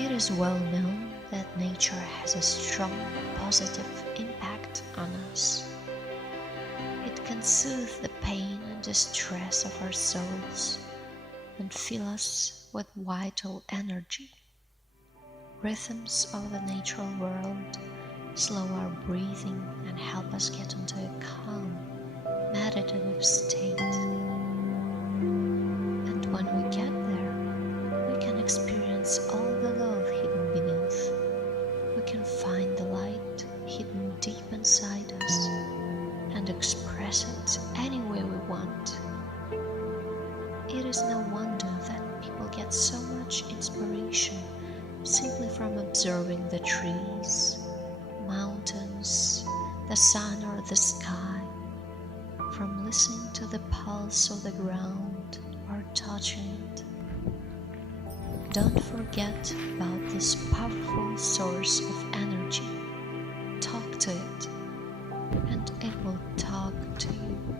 It is well known that nature has a strong positive impact on us. It can soothe the pain and distress of our souls and fill us with vital energy. Rhythms of the natural world slow our breathing and help us get into a calm, meditative state. And when we get there, we can experience all the love hidden beneath. We can find the light hidden deep inside us and express it any way we want. It is no wonder that people get so much inspiration simply from observing the trees, mountains, the sun or the sky, from listening to the pulse of the ground or touching it. Don't forget about this powerful source of energy. Talk to it, and it will talk to you.